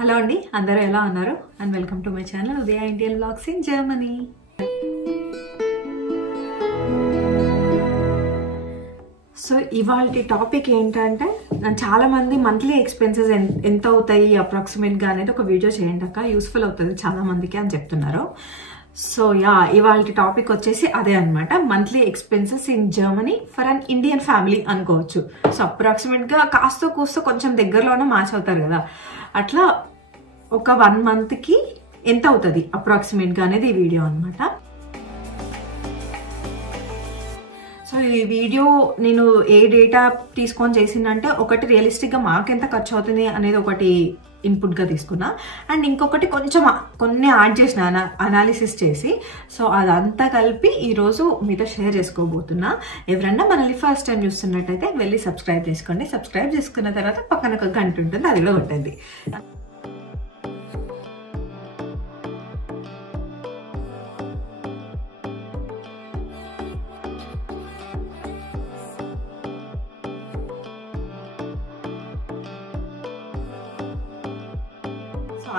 Hello అండి, అందరూ ఎలా ఉన్నారు? And welcome to my channel Udaya Indian vlogs in Germany. So ఇవాళ టాపిక్ ఏంటంటే, చాలా మంది మంత్లీ ఎక్స్పెన్సెస్ ఎంత అవుతాయి అప్రాక్సిమేట్గా అనేది ఒక వీడియో చేయండి అక్క, యూస్ఫుల్ అవుతుంది చాలా మందికి అని చెప్తున్నారు. సో ఇవాళ టాపిక్ వచ్చేసి అదే అనమాట, monthly expenses in Germany for an Indian family అనుకోవచ్చు. సో అప్రాక్సిమేట్గా కాస్త కూస్తో కొంచెం దగ్గరలోనే మ్యాచ్ అవుతారు కదా, అట్లా ఒక 1 మంత్కి ఎంత అవుతుంది అప్రాక్సిమేట్గా అనేది ఈ వీడియో అనమాట. సో ఈ వీడియో నేను ఏ డేటా తీసుకొని చేసిందంటే, ఒకటి రియలిస్టిక్గా మాకెంత ఖర్చు అవుతుంది అనేది ఒకటి ఇన్పుట్గా తీసుకున్నా, అండ్ ఇంకొకటి కొన్ని యాడ్ చేసిన అనాలిసిస్ చేసి, సో అదంతా కలిపి ఈరోజు మీతో షేర్ చేసుకోబోతున్నా. ఎవరన్నా మనల్ని ఫస్ట్ టైం చూస్తున్నట్టయితే వెళ్ళి సబ్స్క్రైబ్ చేసుకోండి. సబ్స్క్రైబ్ చేసుకున్న తర్వాత పక్కన ఒక గంట ఉంటుంది, అది కూడా కొట్టండి.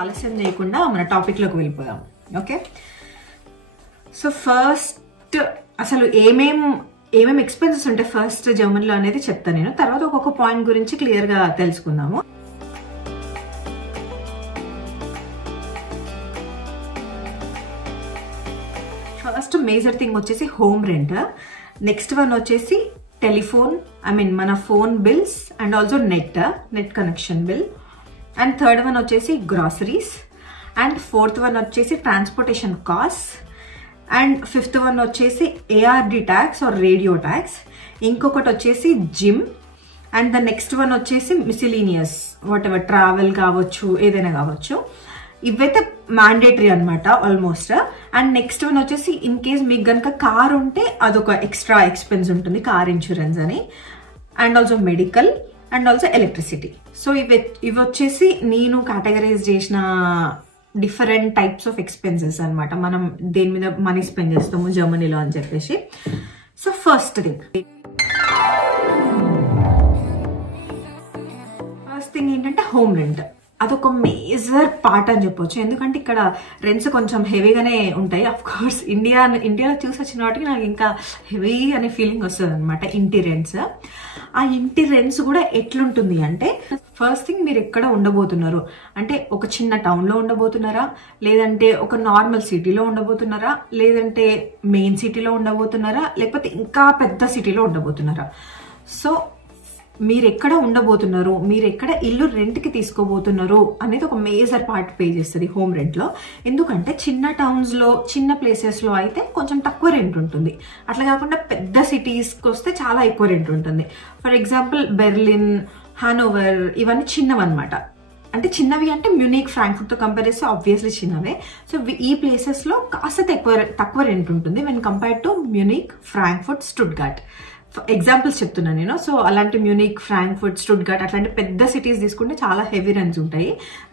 ఆలస్యం చేయకుండా మన టాపిక్లోకి వెళ్ళిపోదాం. ఓకే, సో ఫస్ట్ అసలు ఏమేం ఎక్స్పెన్సెస్ ఉంటాయి ఫస్ట్ జర్మనీలో అనేది చెప్తాను నేను, తర్వాత ఒక్కొక్క పాయింట్ గురించి క్లియర్గా తెలుసుకుందాము. ఫస్ట్ మేజర్ థింగ్ వచ్చేసి హోమ్ రెంట్, నెక్స్ట్ వన్ వచ్చేసి టెలిఫోన్, మన phone bills and also net connection bill, and third one వచ్చేసి గ్రాసరీస్, అండ్ ఫోర్త్ వన్ వచ్చేసి transportation cost, and fifth one వచ్చేసి ARD tax or radio tax, ఇంకొకటి వచ్చేసి gym, and the next one వచ్చేసి miscellaneous whatever travel కావచ్చు, ఏదైనా కావచ్చు. ఇవైతే మ్యాండేటరీ అనమాట ఆల్మోస్ట్. అండ్ నెక్స్ట్ వన్ వచ్చేసి ఇన్ కేస్ మీకు కనుక కార్ ఉంటే అదొక ఎక్స్ట్రా ఎక్స్పెన్స్ ఉంటుంది, కార్ ఇన్సూరెన్స్ అని, and also medical and also electricity. So ఇవి వచ్చేసి నేను కేటగరైజ్ చేసిన డిఫరెంట్ టైప్స్ ఆఫ్ ఎక్స్పెన్సెస్ అనమాట, మనం దేని మీద మనీ స్పెండ్ చేస్తాము జర్మనీలో అని చెప్పేసి. సో ఫస్ట్ థింగ్ ఏంటంటే హోమ్ రెంట్. అదొక మేజర్ పార్ట్ అని చెప్పొచ్చు, ఎందుకంటే ఇక్కడ రెంట్స్ కొంచెం హెవీగానే ఉంటాయి. అఫ్ కోర్స్ ఇండియాలో చూసి వచ్చిన వాటికి నాకు ఇంకా హెవీ అనే ఫీలింగ్ వస్తుంది అనమాట ఇంటి రెంట్స్. ఆ ఇంటి రెంట్స్ కూడా ఎట్లుంటుంది అంటే, ఫస్ట్ థింగ్ మీరు ఎక్కడ ఉండబోతున్నారు అంటే, ఒక చిన్న టౌన్లో ఉండబోతున్నారా, లేదంటే ఒక నార్మల్ సిటీలో ఉండబోతున్నారా, లేదంటే మెయిన్ సిటీలో ఉండబోతున్నారా, లేకపోతే ఇంకా పెద్ద సిటీలో ఉండబోతున్నారా. సో మీరు ఎక్కడ ఉండబోతున్నారు, మీరు ఎక్కడ ఇల్లు రెంట్కి తీసుకోబోతున్నారు అనేది ఒక మేజర్ పార్ట్ పే చేస్తుంది హోమ్ రెంట్లో. ఎందుకంటే చిన్న టౌన్స్లో, చిన్న ప్లేసెస్లో అయితే కొంచెం తక్కువ రెంట్ ఉంటుంది. అట్లా కాకుండా పెద్ద సిటీస్కి వస్తే చాలా ఎక్కువ రెంట్ ఉంటుంది. ఫర్ ఎగ్జాంపుల్ బెర్లిన్, హానోవర్, ఇవన్నీ చిన్నవన్నమాట. అంటే చిన్నవి అంటే మ్యూనిక్, ఫ్రాంక్ఫర్ట్తో కంపేర్ చేస్తే ఆబ్వియస్లీ చిన్నవే. సో ఈ ప్లేసెస్లో కాస్త తక్కువ రెంట్ ఉంటుంది when compare to Munich, Frankfurt, Stuttgart. Examples చెప్తున్నాను నేను. సో అలాంటి మ్యూనిక్, ఫ్రాంక్ఫర్ట్, స్టుట్గార్ట్ అట్లాంటి పెద్ద సిటీస్ తీసుకుంటే చాలా హెవీ రెంట్స్ ఉంటాయి.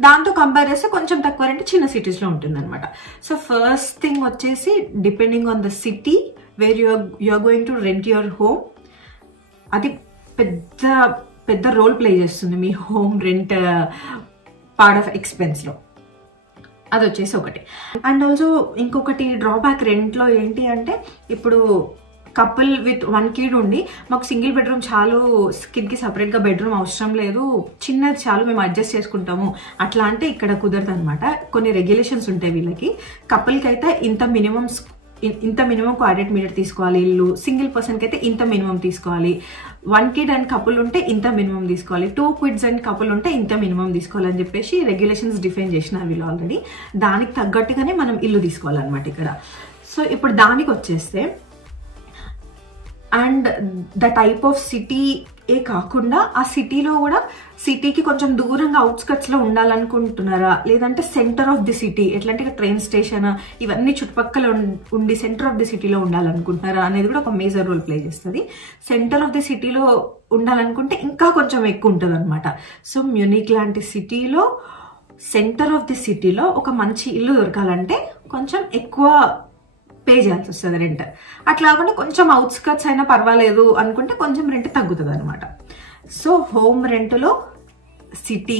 దాంతో కంపేర్ చేస్తే కొంచెం తక్కువ రెంట్ చిన్న సిటీస్లో ఉంటుంది అనమాట. సో ఫస్ట్ థింగ్ వచ్చేసి depending on the city where you are going to rent your home, అది పెద్ద రోల్ ప్లే చేస్తుంది మీ హోమ్ రెంట్ పార్ట్ ఆఫ్ ఎక్స్పెన్స్లో. అది వచ్చేసి ఒకటి. అండ్ ఆల్సో ఇంకొకటి డ్రాబ్యాక్ రెంట్లో ఏంటి అంటే, ఇప్పుడు కపుల్ విత్ 1 kid ఉండి మాకు సింగిల్ బెడ్రూమ్ చాలు, కిడ్కి సపరేట్గా బెడ్రూమ్ అవసరం లేదు, చిన్నది చాలు, మేము అడ్జస్ట్ చేసుకుంటాము అట్లా అంటే ఇక్కడ కుదరదు అనమాట. కొన్ని రెగ్యులేషన్స్ ఉంటాయి వీళ్ళకి. కపుల్కి అయితే ఇంత మినిమం క్వాడ్రేట్ మీటర్ తీసుకోవాలి ఇల్లు, సింగిల్ పర్సన్కి అయితే ఇంత మినిమం తీసుకోవాలి, 1 kid అండ్ కపుల్ ఉంటే ఇంత మినిమం తీసుకోవాలి, 2 kids అండ్ కపుల్ ఉంటే ఇంత మినిమం తీసుకోవాలని చెప్పేసి రెగ్యులేషన్స్ డిఫైన్ చేసినారు వీళ్ళు ఆల్రెడీ. దానికి తగ్గట్టుగానే మనం ఇల్లు తీసుకోవాలన్నమాట ఇక్కడ. సో ఇప్పుడు దానికి వచ్చేస్తే, and the type of city ఏ కాకుండా ఆ సిటీలో కూడా సిటీకి కొంచెం దూరంగా అవుట్స్కట్స్లో ఉండాలనుకుంటున్నారా, లేదంటే సెంటర్ ఆఫ్ ది సిటీ ఎట్లాంటి ట్రైన్ స్టేషన్ ఇవన్నీ చుట్టుపక్కల ఉండి సెంటర్ ఆఫ్ ది సిటీలో ఉండాలనుకుంటున్నారా అనేది కూడా ఒక మేజర్ రోల్ ప్లే చేస్తుంది. సెంటర్ ఆఫ్ ది సిటీలో ఉండాలనుకుంటే ఇంకా కొంచెం ఎక్కువ ఉంటుంది అనమాట. సో మ్యూనిక్ లాంటి సిటీలో సెంటర్ ఆఫ్ ది సిటీలో ఒక మంచి ఇల్లు దొరకాలంటే కొంచెం ఎక్కువ పే చేయాల్సి వస్తుంది రెంట్. అట్లా కాకుండా కొంచెం అవుట్స్కట్స్ అయినా పర్వాలేదు అనుకుంటే కొంచెం రెంట్ తగ్గుతుంది అనమాట. సో హోమ్ రెంట్లో సిటీ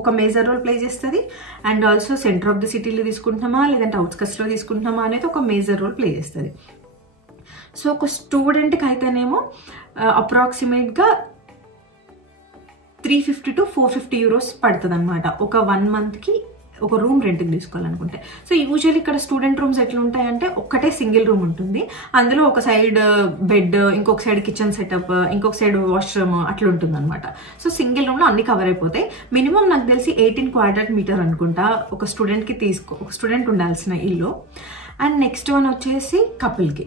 ఒక మేజర్ రోల్ ప్లే చేస్తుంది. And also centre of the సిటీలో తీసుకుంటున్నామా లేదంటే అవుట్స్కట్స్లో తీసుకుంటున్నామా అనేది ఒక మేజర్ రోల్ ప్లే చేస్తుంది. సో ఒక స్టూడెంట్కి అయితేనేమో అప్రాక్సిమేట్గా 350 to 450 euros పడుతుంది అనమాట ఒక 1 monthకి ఒక రూమ్ రెంట్కి తీసుకోవాలనుకుంటే. సో యూజువల్లీ ఇక్కడ స్టూడెంట్ రూమ్స్ ఎట్లా ఉంటాయంటే ఒక్కటే సింగిల్ రూమ్ ఉంటుంది, అందులో ఒక సైడ్ బెడ్, ఇంకొక సైడ్ కిచెన్ సెటప్, ఇంకొక సైడ్ వాష్రూమ్ అట్లా ఉంటుంది అనమాట. సో సింగిల్ రూమ్లో అన్ని కవర్ అయిపోతాయి. మినిమం నాకు తెలిసి 18 quadrat meter అనుకుంటా ఒక స్టూడెంట్ ఉండాల్సిన ఇల్లు. అండ్ నెక్స్ట్ వన్ వచ్చేసి కపుల్కి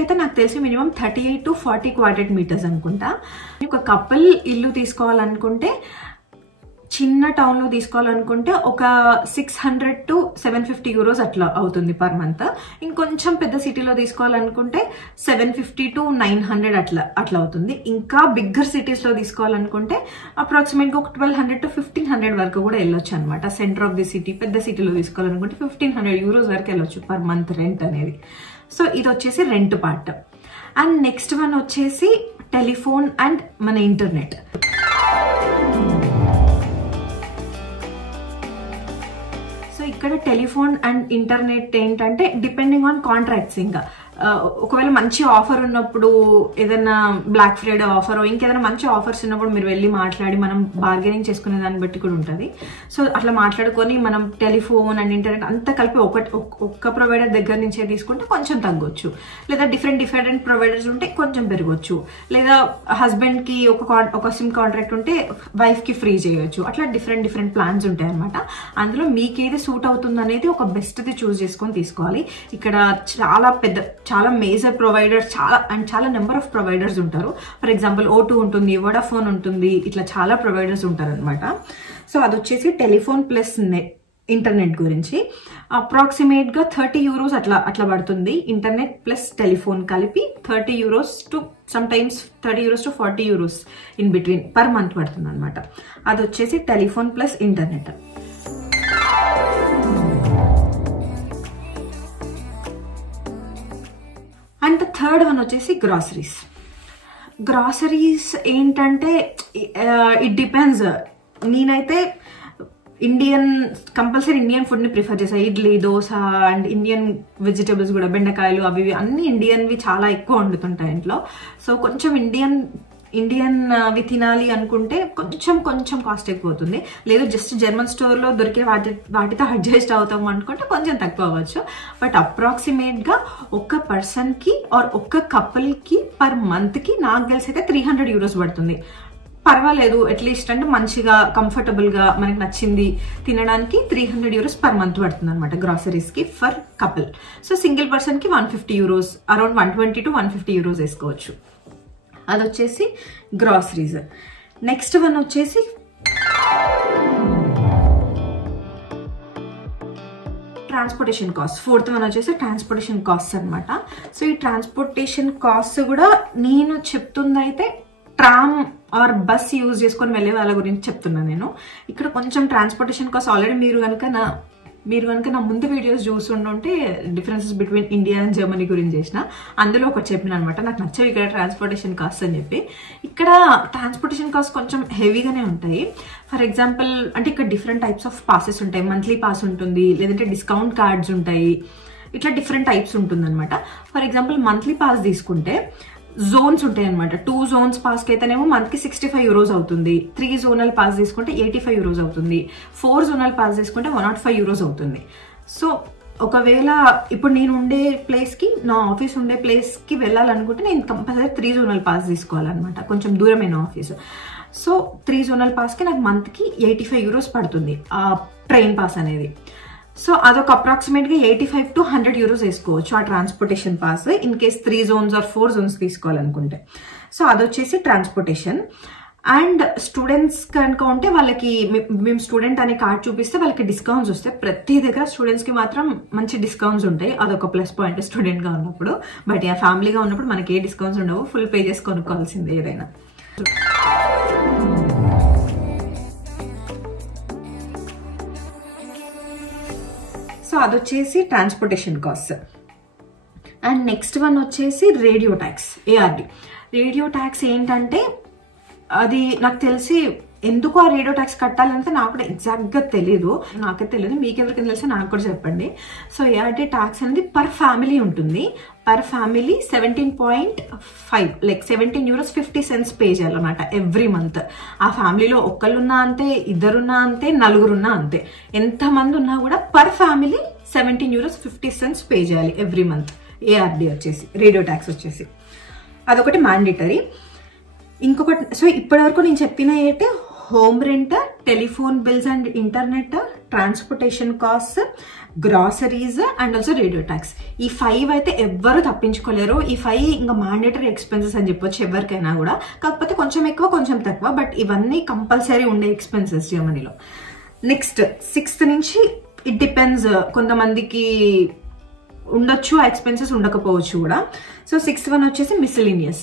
అయితే నాకు తెలిసి మినిమం 38 to 40 quadrat meters అనుకుంటా. ఒక కపుల్ ఇల్లు తీసుకోవాలనుకుంటే చిన్న టౌన్లో తీసుకోవాలనుకుంటే ఒక 600 to 750 euros అట్లా అవుతుంది పర్ మంత్. ఇంకొంచెం పెద్ద సిటీలో తీసుకోవాలనుకుంటే 750 to 900 అట్లా అవుతుంది. ఇంకా బిగ్గర్ సిటీస్లో తీసుకోవాలనుకుంటే అప్రాక్సిమేట్గా ఒక 1200 to 1500 వరకు కూడా వెళ్ళొచ్చు అనమాట. సెంటర్ ఆఫ్ ది సిటీ పెద్ద సిటీలో తీసుకోవాలనుకుంటే 1500 euros వరకు వెళ్ళొచ్చు పర్ మంత్ రెంట్ అనేది. సో ఇది వచ్చేసి rent part. And next one వచ్చేసి టెలిఫోన్ అండ్ మన ఇంటర్నెట్. సో ఇక్కడ టెలిఫోన్ అండ్ ఇంటర్నెట్ ఏంటంటే డిపెండింగ్ ఆన్ కాంట్రాక్ట్స్. ఇంకా ఒకవేళ మంచి ఆఫర్ ఉన్నప్పుడు, ఏదైనా బ్లాక్ ఫ్రైడే ఆఫర్ ఇంకేదైనా మంచి ఆఫర్స్ ఉన్నప్పుడు మీరు వెళ్ళి మాట్లాడి మనం బార్గెనింగ్ చేసుకునే దాన్ని బట్టి కూడా ఉంటుంది. సో అట్లా మాట్లాడుకొని మనం టెలిఫోన్ అండ్ ఇంటర్నెట్ అంతా కలిపి ఒక్క ప్రొవైడర్ దగ్గర నుంచే తీసుకుంటే కొంచెం తగ్గొచ్చు, లేదా డిఫరెంట్ ప్రొవైడర్స్ ఉంటే కొంచెం పెరగొచ్చు, లేదా హస్బెండ్కి ఒక సిమ్ కాంట్రాక్ట్ ఉంటే వైఫ్కి ఫ్రీ చేయొచ్చు. అట్లా డిఫరెంట్ ప్లాన్స్ ఉంటాయి అనమాట. అందులో మీకు ఏది సూట్ అవుతుంది అనేది ఒక బెస్ట్ది చూస్ చేసుకొని తీసుకోవాలి. ఇక్కడ చాలా మేజర్ ప్రొవైడర్స్, చాలా నెంబర్ ఆఫ్ ప్రొవైడర్స్ ఉంటారు. ఫర్ ఎగ్జాంపుల్ O2 ఉంటుంది, వోడాఫోన్ ఉంటుంది, ఇట్లా చాలా ప్రొవైడర్స్ ఉంటారు అనమాట. సో అది వచ్చేసి టెలిఫోన్ ప్లస్ ఇంటర్నెట్ గురించి. అప్రాక్సిమేట్గా 30 euros అట్లా పడుతుంది. ఇంటర్నెట్ ప్లస్ టెలిఫోన్ కలిపి 30 euros to sometimes 30 euros to 40 euros in between per month పడుతుంది అనమాట. అది వచ్చేసి telephone plus internet. And third one వచ్చేసి గ్రాసరీస్ ఏంటంటే ఇట్ డిపెండ్స్. నేనైతే కంపల్సరీ ఇండియన్ ఫుడ్ని ప్రిఫర్ చేస్తాను. Idli, dosa and Indian vegetables కూడా, బెండకాయలు అవి అన్ని ఇండియన్వి చాలా ఎక్కువ వండుతుంటాయి ఇంట్లో. సో కొంచెం ఇండియన్వి తినాలి అనుకుంటే కొంచెం కాస్ట్ ఎక్కువ అవుతుంది. లేదు జస్ట్ జర్మన్ స్టోర్లో దొరికే వాటితో అడ్జస్ట్ అవుతాం అనుకుంటే కొంచెం తక్కువ అవ్వచ్చు. బట్ అప్రాక్సిమేట్గా ఒక్క పర్సన్కి ఆర్ ఒక్క కపుల్కి పర్ మంత్కి నాకు తెలిసి అయితే 300 euros పడుతుంది. పర్వాలేదు, అట్లీస్ట్ అంటే మంచిగా కంఫర్టబుల్గా మనకి నచ్చింది తినడానికి 300 euros పర్ మంత్ పడుతుంది అనమాట గ్రాసరీస్కి ఫర్ కపుల్. సో సింగిల్ పర్సన్కి 150 euros, అరౌండ్ 120 to 150 euros వేసుకోవచ్చు. అది వచ్చేసి గ్రాసరీస్. నెక్స్ట్ వన్ వచ్చేసి ట్రాన్స్పోర్టేషన్ కాస్ట్. ఫోర్త్ వన్ వచ్చేసి ట్రాన్స్పోర్టేషన్ కాస్ట్ అనమాట. సో ఈ ట్రాన్స్పోర్టేషన్ కాస్ట్ కూడా నేను చెప్తుంది అయితే ట్రామ్ ఆర్ బస్ యూజ్ చేసుకొని వెళ్ళే వాళ్ళ గురించి చెప్తున్నాను నేను. ఇక్కడ కొంచెం ట్రాన్స్పోర్టేషన్ కాస్ట్ ఆల్రెడీ మీరు కనుక నా ముందు వీడియోస్ చూస్తుంటే differences between India and Germany గురించి చేసిన, అందులో ఒకటి చెప్పిన అనమాట. నాకు నచ్చవి ఇక్కడ ట్రాన్స్పోర్టేషన్ కాస్ట్ అని చెప్పి. ఇక్కడ ట్రాన్స్పోర్టేషన్ కాస్ట్ కొంచెం హెవీగానే ఉంటాయి. ఫర్ ఎగ్జాంపుల్ అంటే ఇక్కడ డిఫరెంట్ టైప్స్ ఆఫ్ పాసెస్ ఉంటాయి. మంత్లీ పాస్ ఉంటుంది, లేదంటే డిస్కౌంట్ కార్డ్స్ ఉంటాయి, ఇట్లా డిఫరెంట్ టైప్స్ ఉంటుంది అనమాట. ఫర్ ఎగ్జాంపుల్ మంత్లీ పాస్ తీసుకుంటే జోన్స్ ఉంటాయి అనమాట. 2 zones పాస్కి అయితేనేమో మంత్కి 65 euros అవుతుంది. 3 zonal పాస్ తీసుకుంటే 85 euros అవుతుంది. 4 zonal పాస్ తీసుకుంటే 105 euros అవుతుంది. సో ఒకవేళ ఇప్పుడు నేను ఉండే ప్లేస్కి, నా ఆఫీస్ ఉండే ప్లేస్కి వెళ్ళాలనుకుంటే నేను కంపల్సరీ 3 zonal పాస్ తీసుకోవాలన్నమాట, కొంచెం దూరమైన ఆఫీస్. సో 3 zonal పాస్కి నాకు మంత్కి 85 euros పడుతుంది ఆ ట్రైన్ పాస్ అనేది. సో అదొక అప్రాక్సిమేట్గా 85 to 100 euros వేసుకోవచ్చు ఆ transportation pass, in case 3 zones or 4 zones తీసుకోవాలనుకుంటే. సో అదొచ్చేసి ట్రాన్స్పోర్టేషన్. అండ్ స్టూడెంట్స్ కనుక ఉంటే వాళ్ళకి మేము స్టూడెంట్ అనే కార్డ్ చూపిస్తే వాళ్ళకి డిస్కౌంట్స్ వస్తాయి. ప్రతి దగ్గర స్టూడెంట్స్కి మాత్రం మంచి డిస్కౌంట్స్ ఉంటాయి. అదొక ప్లస్ పాయింట్ స్టూడెంట్గా ఉన్నప్పుడు. బట్ ఫ్యామిలీగా ఉన్నప్పుడు మనకి ఏ డిస్కౌంట్స్ ఉండవు, ఫుల్ పే చేసి కొనుక్కోవాల్సిందే ఏదైనా. సో అదొచ్చేసి transportation cost. And next one వచ్చేసి radio tax, ARD. Radio tax ఏంటంటే అది నాకు తెలిసి ఎందుకు ఆ రేడియో ట్యాక్స్ కట్టాలంటే నాకు కూడా ఎగ్జాక్ట్గా తెలియదు, నాకే తెలియదు, మీకు ఎవరికైనా తెలిసి నాకు కూడా చెప్పండి. సో ఏఆర్టీ ట్యాక్స్ అనేది పర్ ఫ్యామిలీ ఉంటుంది. పర్ ఫ్యామిలీ 17.5 లైక్ €17.50 పే చేయాలన్నమాట ఎవ్రీ మంత్. ఆ ఫ్యామిలీలో ఒక్కళ్ళున్నా అంతే, ఇద్దరున్నా అంతే, నలుగురున్నా అంతే, ఎంతమంది ఉన్నా కూడా పర్ ఫ్యామిలీ €17.50 పే చేయాలి ఎవ్రీ మంత్. ఏఆర్డి వచ్చేసి రేడియో ట్యాక్స్ వచ్చేసి అదొకటి మ్యాండేటరీ. ఇంకొకటి, సో ఇప్పటివరకు నేను చెప్పిన అయితే home rent, telephone bills and internet, transportation cost, groceries and also radio tax. ఈ 5 అయితే ఎవ్వరు తప్పించుకోలేరు. ఈ 5 ఇంకా మ్యాండేటరీ ఎక్స్పెన్సెస్ అని చెప్పొచ్చు ఎవరికైనా కూడా, కాకపోతే కొంచెం ఎక్కువ కొంచెం తక్కువ, బట్ ఇవన్నీ కంపల్సరీ ఉండే ఎక్స్పెన్సెస్ జర్మనీలో. నెక్స్ట్ 6th నుంచి ఇట్ డిపెండ్స్, కొంతమందికి ఉండొచ్చు ఆ ఎక్స్పెన్సెస్, ఉండకపోవచ్చు కూడా. సో 6th వన్ వచ్చేసి మిస్సెలేనియస్.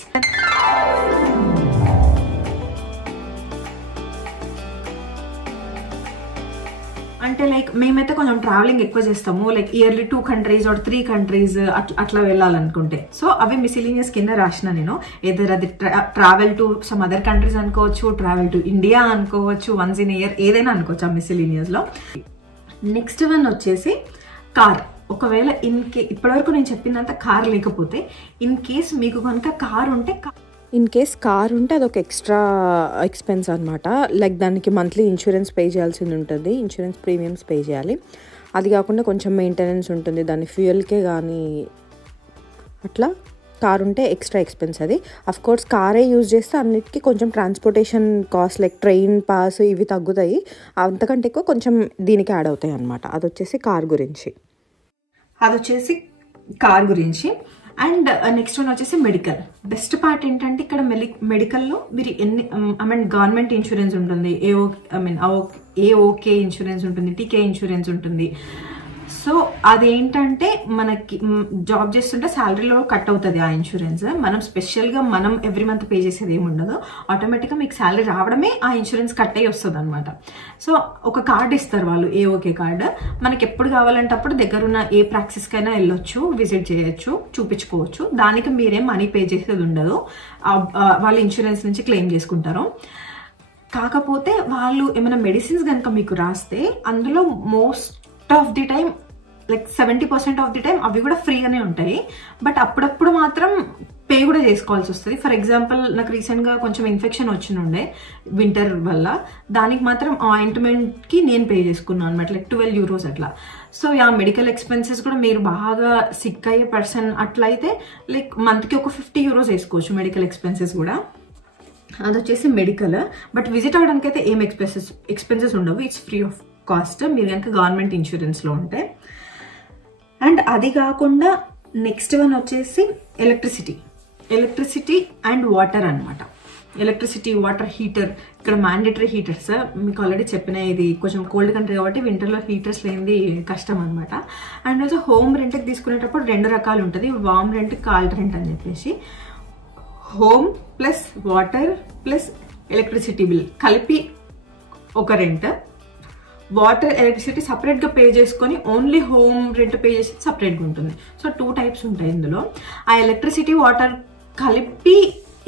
అంటే లైక్ మేమైతే కొంచెం ట్రావెలింగ్ ఎక్కువ చేస్తాము, like yearly 2 countries or 3 countries అట్లా వెళ్ళాలనుకుంటే, సో అవి మిసిలీనియస్ కింద రాసిన నేను. ఏదైనా అది travel to some other countries అనుకోవచ్చు, ట్రావెల్ టు ఇండియా అనుకోవచ్చు, వన్స్ ఇన్ ఇయర్ ఏదైనా అనుకోవచ్చు ఆ మిసిలీనియస్ లో. నెక్స్ట్ వన్ వచ్చేసి కార్. ఒకవేళ ఇప్పటివరకు నేను చెప్పినంత కార్ లేకపోతే, ఇన్ కేస్ మీకు కనుక కార్ ఉంటే, అదొక ఎక్స్ట్రా ఎక్స్పెన్స్ అనమాట. లైక్ దానికి మంత్లీ ఇన్సూరెన్స్ పే చేయాల్సింది ఉంటుంది, ఇన్సూరెన్స్ ప్రీమియమ్స్ పే చేయాలి. అది కాకుండా కొంచెం మెయింటెనెన్స్ ఉంటుంది దాని ఫ్యూయల్కే కానీ, అట్లా కార్ ఉంటే ఎక్స్ట్రా ఎక్స్పెన్స్ అది. అఫ్కోర్స్ కారే యూజ్ చేస్తే అన్నిటికీ కొంచెం transportation cost like train pass ఇవి తగ్గుతాయి, అంతకంటే ఎక్కువ కొంచెం దీనికి యాడ్ అవుతాయి అనమాట. అది వచ్చేసి కార్ గురించి. అండ్ నెక్స్ట్ వన్ వచ్చేసి మెడికల్. బెస్ట్ పార్ట్ ఏంటంటే ఇక్కడ మెడికల్లో మీరు గవర్నమెంట్ ఇన్సూరెన్స్ ఉంటుంది, ఏఓకే ఇన్సూరెన్స్ ఉంటుంది, టీకే ఇన్సూరెన్స్ ఉంటుంది. సో అదేంటంటే మనకి జాబ్ చేస్తుంటే శాలరీలో కట్ అవుతుంది ఆ ఇన్సూరెన్స్. మనం స్పెషల్గా మనం ఎవ్రీ మంత్ పే చేసేది ఏమి ఉండదు, ఆటోమేటిక్గా మీకు శాలరీ రావడమే ఆ ఇన్సూరెన్స్ కట్ అయ్యి వస్తుంది అనమాట. సో ఒక కార్డు ఇస్తారు వాళ్ళు, ఏఓకే కార్డు. మనకి ఎప్పుడు కావాలంటే అప్పుడు దగ్గరున్న ఏ ప్రాక్టీస్కైనా వెళ్ళొచ్చు, విజిట్ చేయొచ్చు, చూపించుకోవచ్చు. దానికి మీరేం మనీ పే చేసేది ఉండదు, వాళ్ళు ఇన్సూరెన్స్ నుంచి క్లెయిమ్ చేసుకుంటారు. కాకపోతే వాళ్ళు ఏమైనా మెడిసిన్స్ కనుక మీకు రాస్తే అందులో most of the time like 70% of the time అవి కూడా ఫ్రీగానే ఉంటాయి, బట్ అప్పుడప్పుడు మాత్రం పే కూడా చేసుకోవాల్సి వస్తుంది. ఫర్ ఎగ్జాంపుల్ నాకు రీసెంట్గా కొంచెం ఇన్ఫెక్షన్ వచ్చినుండే వింటర్ వల్ల, దానికి మాత్రం ఆయింట్మెంట్కి నేను పే చేసుకున్నాను అనమాట, లైక్ €12 అట్లా. సో మెడికల్ ఎక్స్పెన్సెస్ కూడా మీరు బాగా సిక్ అయ్యే పర్సన్ అట్లయితే లైక్ మంత్కి ఒక €50 వేసుకోవచ్చు మెడికల్ ఎక్స్పెన్సెస్ కూడా. అది వచ్చేసి మెడికల్. బట్ విజిట్ అవ్వడానికి అయితే ఏం ఎక్స్పెన్సెస్ ఉండవు, ఇట్స్ ఫ్రీ ఆఫ్ కాస్ట్ మీరు కనుక గవర్నమెంట్ ఇన్సూరెన్స్లో ఉంటే. అండ్ అది కాకుండా నెక్స్ట్ వన్ వచ్చేసి ఎలక్ట్రిసిటీ అండ్ వాటర్ అనమాట. Electricity, water, heater. ఇక్కడ మ్యాండేటరీ హీటర్స్ మీకు ఆల్రెడీ చెప్పిన, ఇది కొంచెం కోల్డ్ కంట్రీ కాబట్టి వింటర్లో హీటర్స్ లేనిది కష్టం అనమాట. అండ్ ఆల్సో హోమ్ రెంట్కి తీసుకునేటప్పుడు 2 రకాలు ఉంటుంది, వామ్ రెంట్, కాల్డ్ రెంట్ అని చెప్పేసి. Home plus water plus electricity bill కలిపి ఒక రెంట్, వాటర్ ఎలక్ట్రిసిటీ సపరేట్గా పే చేసుకొని ఓన్లీ హోమ్ రెంట్ పే చేసి సపరేట్గా ఉంటుంది. సో 2 టైప్స్ ఉంటాయి ఇందులో. ఆ ఎలక్ట్రిసిటీ, వాటర్ కలిపి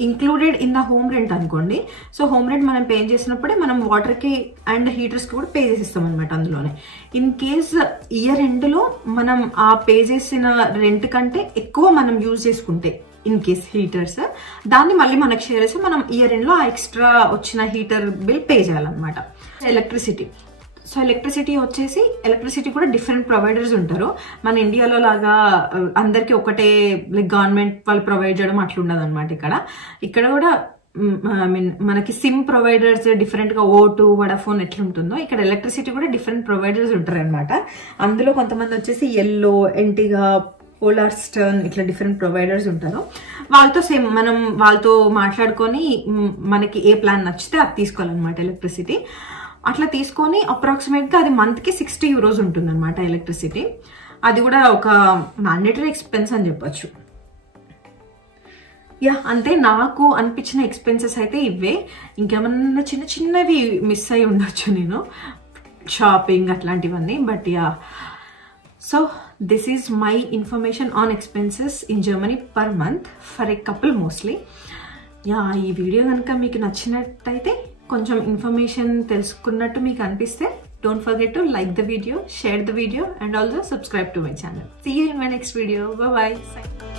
included in the home rent అనుకోండి. సో హోమ్ రెంట్ మనం పే చేసినప్పుడే మనం వాటర్కి అండ్ హీటర్స్కి కూడా పే చేసిస్తాం అనమాట అందులోనే. ఇన్ కేస్ ఇయర్ ఎండ్లో మనం ఆ పే చేసిన రెంట్ కంటే ఎక్కువ మనం యూజ్ చేసుకుంటే ఇన్ కేస్ హీటర్స్, దాన్ని మళ్ళీ మనకు షేర్ చేసి మనం ఇయర్ ఎండ్లో ఆ ఎక్స్ట్రా వచ్చిన హీటర్ బిల్ పే చేయాలన్నమాట. ఎలక్ట్రిసిటీ కూడా డిఫరెంట్ ప్రొవైడర్స్ ఉంటారు. మన ఇండియాలో లాగా అందరికి ఒకటే లైక్ గవర్నమెంట్ వాళ్ళు ప్రొవైడ్ చేయడం అట్లా ఉండదు అనమాట. ఇక్కడ కూడా మనకి సిమ్ ప్రొవైడర్స్ డిఫరెంట్ గా O2, వడాఫోన్ ఎట్లుంటుందో ఇక్కడ ఎలక్ట్రిసిటీ కూడా డిఫరెంట్ ప్రొవైడర్స్ ఉంటారు అనమాట. అందులో కొంతమంది వచ్చేసి ఎల్లో, ఎంటిగా, పోలార్ స్టర్న్ ఇట్లా డిఫరెంట్ ప్రొవైడర్స్ ఉంటారు. వాళ్ళతో సేమ్ మనం వాళ్ళతో మాట్లాడుకొని మనకి ఏ ప్లాన్ నచ్చితే అది తీసుకోవాలన్నమాట ఎలక్ట్రిసిటీ. అట్లా తీసుకొని అప్రాక్సిమేట్గా అది మంత్కి €60 ఉంటుంది అనమాట ఎలక్ట్రిసిటీ. అది కూడా ఒక మ్యాండేటరీ ఎక్స్పెన్స్ అని చెప్పొచ్చు. అంతే నాకు అనిపించిన ఎక్స్పెన్సెస్ అయితే ఇవే. ఇంకేమన్నా చిన్నవి మిస్ అయి ఉండొచ్చు నేను, షాపింగ్ అట్లాంటివన్నీ. But so this is my information on expenses in Germany per month for a couple mostly. ఈ వీడియో కనుక మీకు నచ్చినట్టయితే కొంచెం ఇన్ఫర్మేషన్ తెలుసుకున్నట్టు మీకు అనిపిస్తే don't forget to like the video, share the video and also subscribe to my channel. See you in my next video. Bye bye.